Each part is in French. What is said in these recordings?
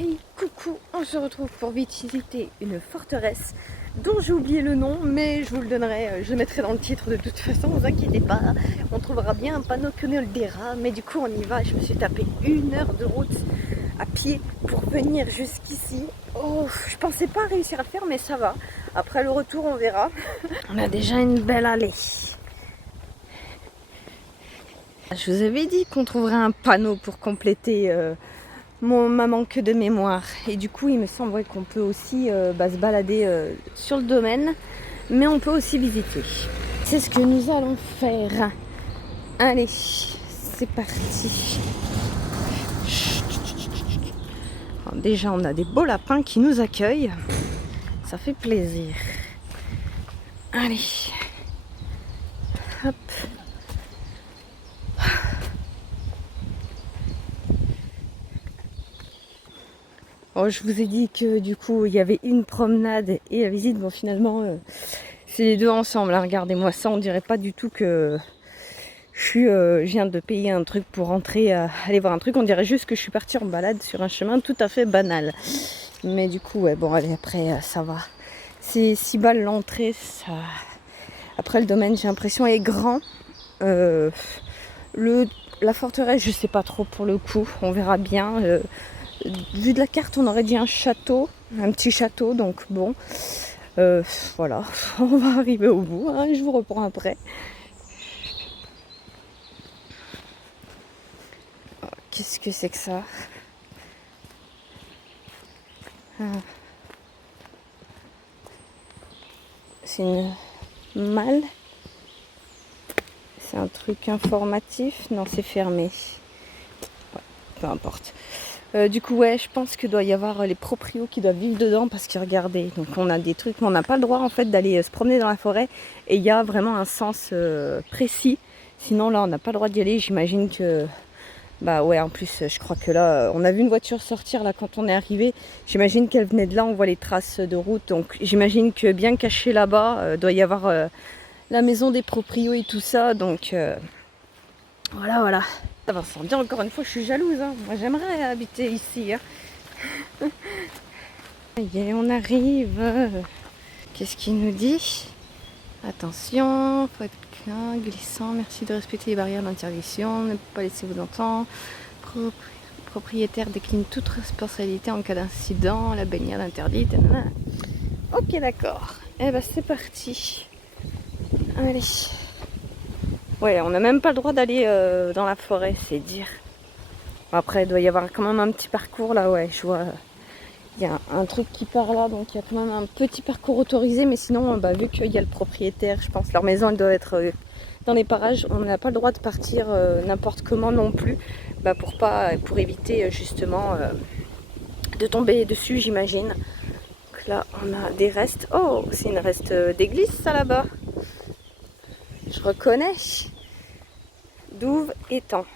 Hey, coucou, on se retrouve pour visiter une forteresse dont j'ai oublié le nom, mais je vous le donnerai, je le mettrai dans le titre de toute façon, ne vous inquiétez pas. On trouvera bien un panneau que nous le dira, mais du coup on y va. Je me suis tapé 1 heure de route à pied pour venir jusqu'ici. Oh, je pensais pas réussir à le faire, mais ça va. Après le retour, on verra. On a déjà une belle allée. Je vous avais dit qu'on trouverait un panneau pour compléter ma manque de mémoire. Et du coup, il me semblerait qu'on peut aussi se balader sur le domaine, mais on peut aussi visiter. C'est ce que nous allons faire. Allez, c'est parti. Alors, déjà, on a des beaux lapins qui nous accueillent. Ça fait plaisir. Allez. Hop. Oh, je vous ai dit que du coup il y avait une promenade et la visite. Bon, finalement c'est les deux ensemble, hein. Regardez-moi ça, on dirait pas du tout que je viens de payer un truc pour rentrer aller voir un truc. On dirait juste que je suis partie en balade sur un chemin tout à fait banal. Mais du coup ouais, bon allez, après ça va. C'est 6 balles l'entrée. Ça... Après le domaine, j'ai l'impression, est grand. La forteresse, je sais pas trop pour le coup, on verra bien. Vu de la carte, on aurait dit un château, un petit château, donc bon, voilà, on va arriver au bout, hein, je vous reprends après. Oh, qu'est-ce que c'est que ça? C'est une malle? C'est un truc informatif? Non, c'est fermé. Ouais, peu importe. Du coup, ouais, je pense que doit y avoir les proprios qui doivent vivre dedans parce que regardez, donc on a des trucs, mais on n'a pas le droit en fait d'aller se promener dans la forêt et il y a vraiment un sens précis. Sinon là, on n'a pas le droit d'y aller. J'imagine que, bah ouais, en plus, je crois que là, on a vu une voiture sortir là quand on est arrivé. J'imagine qu'elle venait de là. On voit les traces de route, donc j'imagine que bien caché là-bas, doit y avoir la maison des proprios et tout ça. Donc voilà, voilà. Ça va sans dire, encore une fois, je suis jalouse, hein. Moi, j'aimerais habiter ici, hein. Et on arrive. Qu'est-ce qu'il nous dit? Attention, faut être glissant. Merci de respecter les barrières d'interdiction. Ne pas laisser vos enfants. Propriétaire décline toute responsabilité en cas d'incident. La baignade interdite. Ok, d'accord. Eh ben, c'est parti. Allez. Ouais, on n'a même pas le droit d'aller dans la forêt, c'est dire. Après, il doit y avoir quand même un petit parcours là, ouais, je vois. Il y a un truc qui part là, donc il y a quand même un petit parcours autorisé, mais sinon, bah, vu qu'il y a le propriétaire, je pense, leur maison, elle doit être dans les parages, on n'a pas le droit de partir n'importe comment non plus, bah, pour éviter justement de tomber dessus, j'imagine. Donc là, on a des restes. Oh, c'est une reste d'église, ça là-bas. Je reconnais. Douve étang.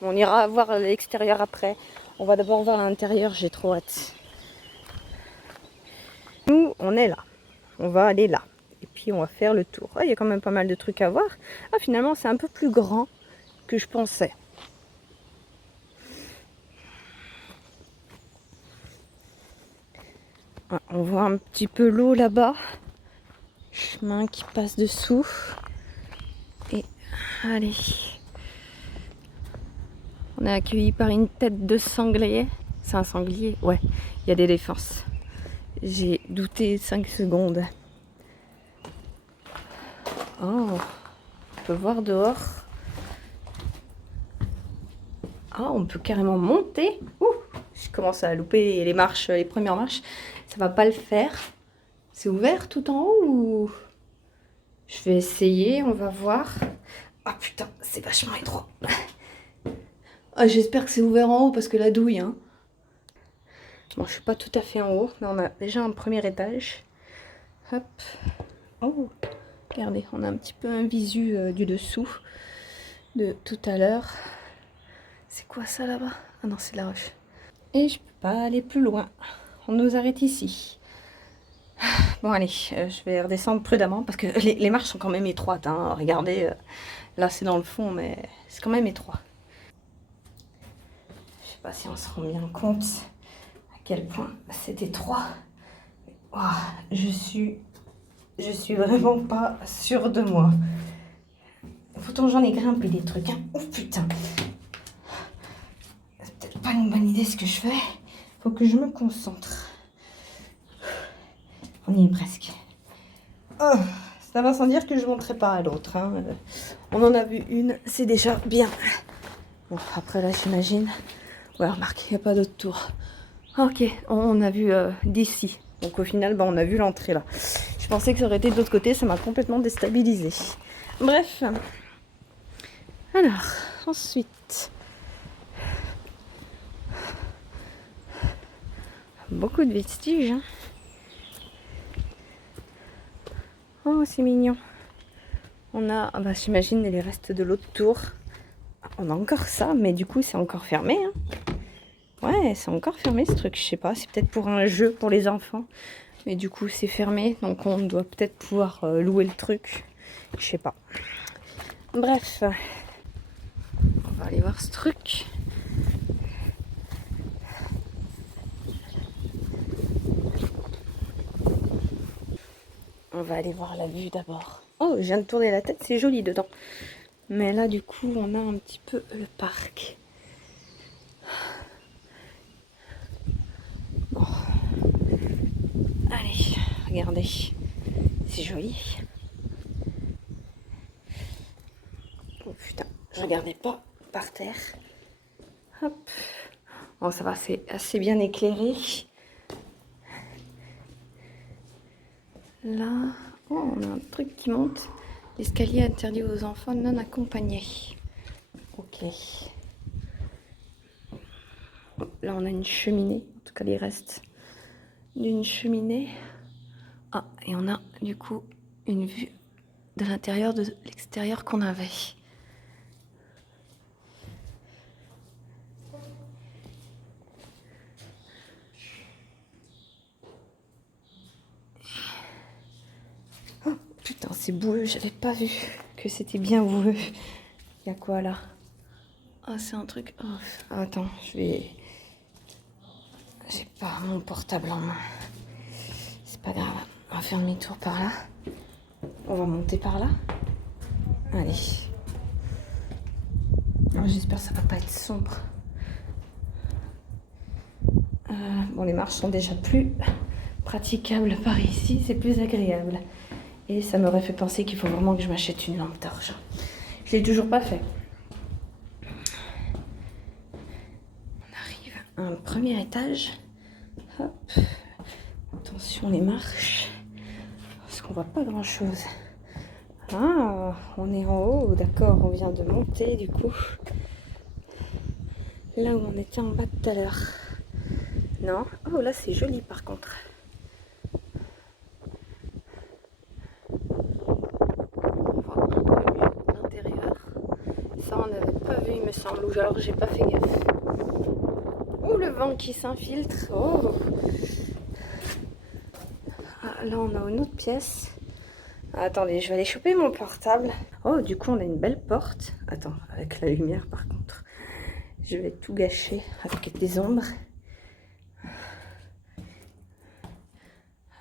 On ira voir l'extérieur après. On va d'abord voir l'intérieur, j'ai trop hâte. Nous, on est là. On va aller là. Et puis, on va faire le tour. Ah, il y a quand même pas mal de trucs à voir. Ah, finalement, c'est un peu plus grand que je pensais. Ah, on voit un petit peu l'eau là-bas. Chemin qui passe dessous. Et allez. On est accueilli par une tête de sanglier. C'est un sanglier? Ouais, il y a des défenses. J'ai douté 5 secondes. Oh, on peut voir dehors. Ah, on peut carrément monter. Ouh, je commence à louper les marches, les premières marches. Ça va pas le faire. C'est ouvert tout en haut ou... Je vais essayer, on va voir. Ah putain, c'est vachement étroit. Ah, j'espère que c'est ouvert en haut parce que la douille, hein. Bon, je suis pas tout à fait en haut, mais on a déjà un premier étage. Hop. Oh, regardez, on a un petit peu un visu du dessous de tout à l'heure. C'est quoi ça là-bas? Ah non, c'est de la roche. Et je peux pas aller plus loin. On nous arrête ici. Bon allez, je vais redescendre prudemment parce que les marches sont quand même étroites, hein. Regardez, là c'est dans le fond, mais c'est quand même étroit. Je sais pas si on se rend bien compte à quel point c'est étroit. Oh, je suis vraiment pas sûre de moi. Pourtant j'en ai grimpé des trucs. Hein. Oh putain. C'est peut-être pas une bonne idée ce que je fais. Faut que je me concentre. On y est presque. Oh, ça va sans dire que je ne monterai pas à l'autre. Hein. On en a vu une, c'est déjà bien. Bon, après là j'imagine. Ouais, remarque, il n'y a pas d'autre tour. Ok, on a vu d'ici. Donc au final, on a vu l'entrée là. Je pensais que ça aurait été de l'autre côté, ça m'a complètement déstabilisée. Bref. Alors, ensuite. Beaucoup de vestiges. Hein. Oh, c'est mignon. On a, j'imagine, les restes de l'autre tour. On a encore ça, mais du coup, c'est encore fermé. Hein. Ouais, c'est encore fermé ce truc, je sais pas. C'est peut-être pour un jeu pour les enfants. Mais du coup, c'est fermé. Donc, on doit peut-être pouvoir louer le truc. Je sais pas. Bref. On va aller voir ce truc. On va aller voir la vue d'abord. Oh, je viens de tourner la tête, c'est joli dedans. Mais là, du coup, on a un petit peu le parc. Bon. Allez, regardez. C'est joli. Oh putain, je regardais pas par terre. Hop. Bon, ça va, c'est assez bien éclairé. Là, oh, on a un truc qui monte. L'escalier interdit aux enfants non accompagnés. Ok. Là, on a une cheminée. En tout cas, les restes d'une cheminée. Ah, et on a du coup une vue de l'intérieur de l'extérieur qu'on avait. Oh, putain, c'est boueux. J'avais pas vu que c'était bien boueux. Il y a quoi là? Ah, c'est un truc. Oh, attends, j'ai pas mon portable en main. C'est pas grave. On va faire demi-tour par là. On va monter par là. Allez. Oh, j'espère que ça va pas être sombre. Bon, les marches sont déjà plus praticables par ici. C'est plus agréable. Et ça m'aurait fait penser qu'il faut vraiment que je m'achète une lampe torche. Je l'ai toujours pas fait. On arrive à un premier étage. Hop. Attention les marches. Parce qu'on voit pas grand chose. Ah, on est en haut, d'accord, on vient de monter du coup. Là où on était en bas tout à l'heure. Non? Oh là c'est joli par contre. On voit un peu mieux l'intérieur. Ça on n'avait pas vu il me semble, ou alors j'ai pas fait gaffe. Oh le vent qui s'infiltre. Oh. Ah, là on a une autre pièce. Attendez, je vais aller choper mon portable. Oh, du coup, on a une belle porte. Attends, avec la lumière, par contre. Je vais tout gâcher avec des ombres.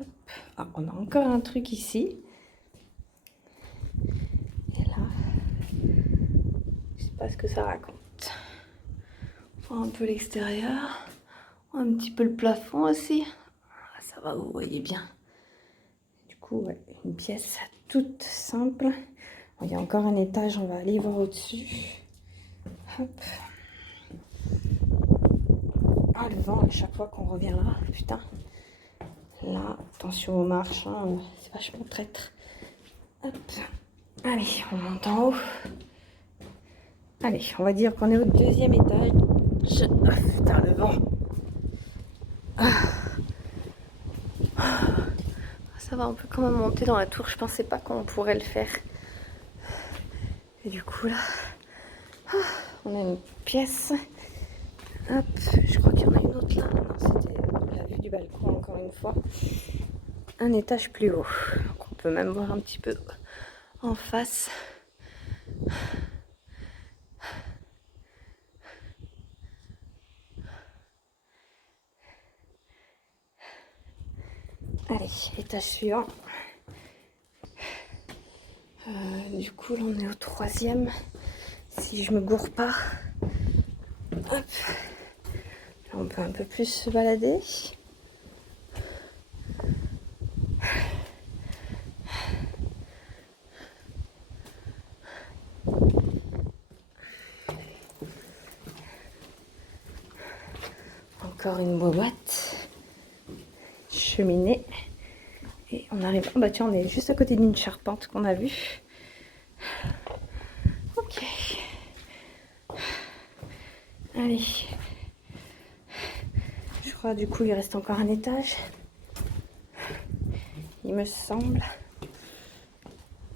Hop. Ah, on a encore un truc ici. Et là, je sais pas ce que ça raconte. On voit un peu l'extérieur. Un petit peu le plafond aussi. Ah, ça va, vous voyez bien. Du coup, ouais, une pièce toute simple. Bon, il y a encore un étage, on va aller voir au-dessus. Hop. Ah, le vent à chaque fois qu'on revient là, putain. Là, attention aux marches, hein, c'est vachement traître. Hop. Allez, on monte en haut. Allez, on va dire qu'on est au deuxième étage. Ah, putain, le vent. Ça va, on peut quand même monter dans la tour. Je pensais pas qu'on pourrait le faire. Et du coup, là, on a une pièce. Hop, je crois qu'il y en a une autre là. Non, c'était la vue du balcon, encore une fois. Un étage plus haut. Donc on peut même voir un petit peu en face. Allez, étage suivant. Du coup, là, on est au 3e. Si je me gourre pas. Hop. Là, on peut un peu plus se balader. Encore une boîte. Cheminée. Et on arrive. Oh bah tiens, on est juste à côté d'une charpente qu'on a vue. Ok. Allez. Je crois du coup il reste encore un étage. Il me semble.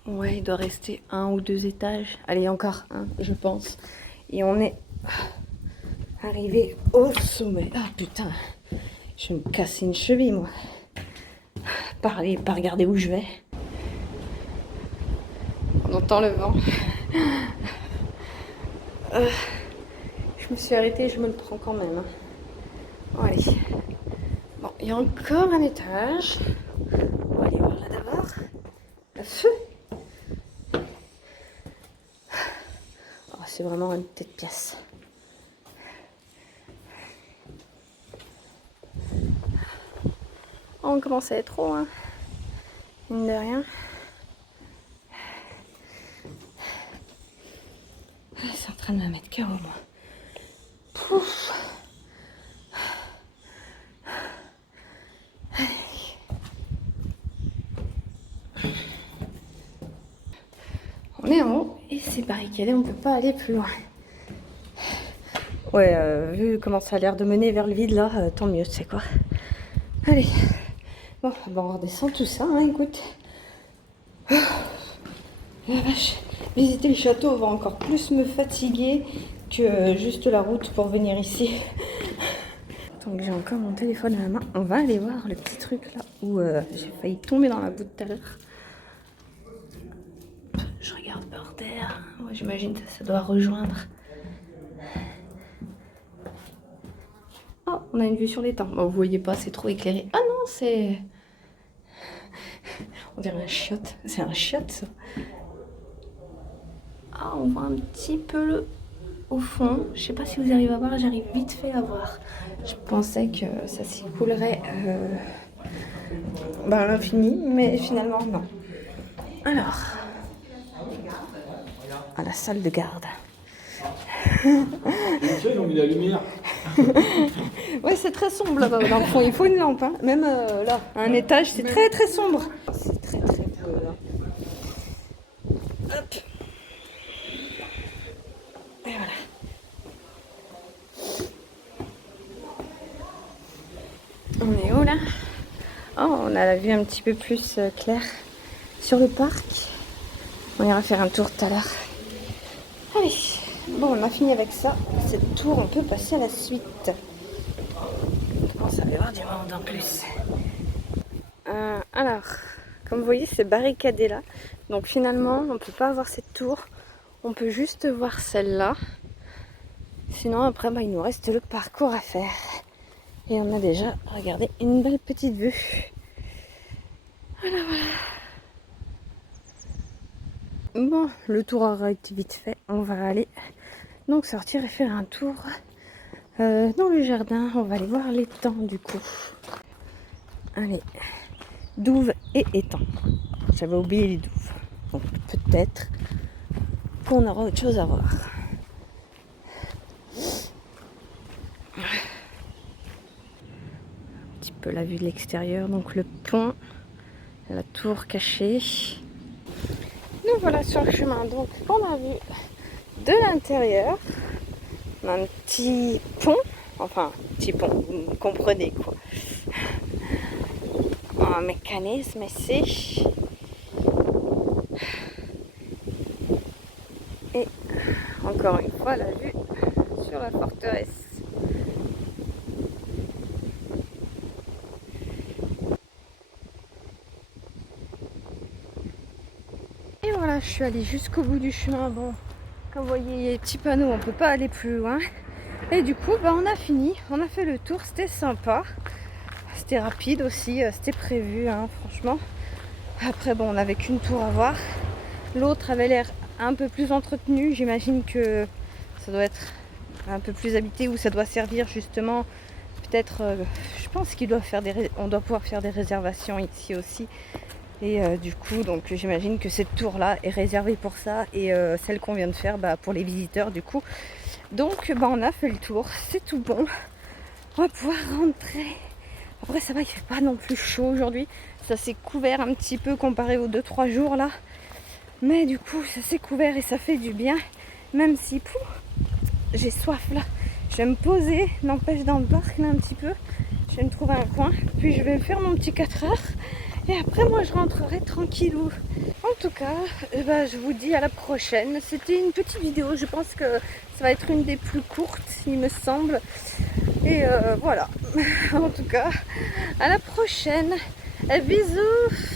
Ouais, il doit rester 1 ou 2 étages. Allez, encore un, je pense. Et on est arrivé au sommet. Ah putain, je vais me casser une cheville moi. Pas regarder où je vais. On entend le vent. Je me suis arrêtée, je me le prends quand même. Bon, allez. Bon, il y a encore un étage. On va aller voir là d'abord. Le feu. Oh, c'est vraiment une petite pièce. On commence à être haut, hein. Mine de rien. C'est en train de me mettre KO, moi. Pouf. On est en haut et c'est barricadé, on peut pas aller plus loin. Ouais, vu comment ça a l'air de mener vers le vide là, tant mieux, tu sais quoi. Allez. Bon, on redescend tout ça, hein, écoute. La vache. Visiter le château va encore plus me fatiguer que juste la route pour venir ici. Donc j'ai encore mon téléphone à la main. On va aller voir le petit truc là où j'ai failli tomber dans la boue tout à l'heure. Je regarde par terre. Moi j'imagine que ça doit rejoindre. Oh, on a une vue sur l'étang. Bon, vous voyez pas, c'est trop éclairé. Ah non, c'est... On dirait un chiotte. C'est un chiotte ça. Ah, on voit un petit peu au fond. Je sais pas si vous arrivez à voir, j'arrive vite fait à voir. Je pensais que ça s'écoulerait à l'infini, mais finalement non. Alors, à la salle de garde. Ils ont mis la lumière. Ouais, c'est très sombre là-bas dans le fond. Il faut une lampe, hein. Même là, à un étage, c'est très très sombre. C'est très très bleu là. Hop. Et voilà. On est où là? Oh, on a la vue un petit peu plus claire sur le parc. On ira faire un tour tout à l'heure. Allez, bon, on a fini avec ça. Cette tour, on peut passer à la suite. On commence à avoir du monde en plus. Alors, comme vous voyez, c'est barricadé là. Donc finalement, on ne peut pas avoir cette tour. On peut juste voir celle-là. Sinon, après, il nous reste le parcours à faire. Et on a déjà, regardez, une belle petite vue. Voilà, voilà. Bon, le tour aura été vite fait. On va aller donc sortir et faire un tour dans le jardin. On va aller voir l'étang du coup. Allez, douve et étang. J'avais oublié les douves. Donc peut-être qu'on aura autre chose à voir. Un petit peu la vue de l'extérieur. Donc le pont, la tour cachée. Nous voilà sur le chemin. Donc on a vu de l'intérieur un petit pont. Enfin, petit pont, vous comprenez quoi. Un mécanisme ici. Et encore une fois, la vue sur la forteresse. Et voilà, je suis allée jusqu'au bout du chemin. Bon, comme vous voyez, il y a les petits panneaux, on peut pas aller plus loin. Et du coup, on a fini, on a fait le tour, c'était sympa. c'était rapide aussi, c'était prévu, hein, franchement. Après bon, on n'avait qu'une tour à voir. L'autre avait l'air un peu plus entretenu. J'imagine que ça doit être un peu plus habité ou ça doit servir justement peut-être, je pense on doit pouvoir faire des réservations ici aussi. Et du coup, donc j'imagine que cette tour-là est réservée pour ça et celle qu'on vient de faire pour les visiteurs du coup. Donc on a fait le tour, c'est tout bon. On va pouvoir rentrer. Après ça va, il fait pas non plus chaud aujourd'hui. Ça s'est couvert un petit peu comparé aux 2-3 jours là. Mais du coup, ça s'est couvert et ça fait du bien. Même si, j'ai soif là. Je vais me poser, n'empêche dans le parc là un petit peu. Je vais me trouver un coin. Puis je vais me faire mon petit 4 heures. Et après, moi, je rentrerai tranquillou. En tout cas, je vous dis à la prochaine. C'était une petite vidéo. Je pense que ça va être une des plus courtes, il me semble. Et voilà. En tout cas, à la prochaine. Bisous.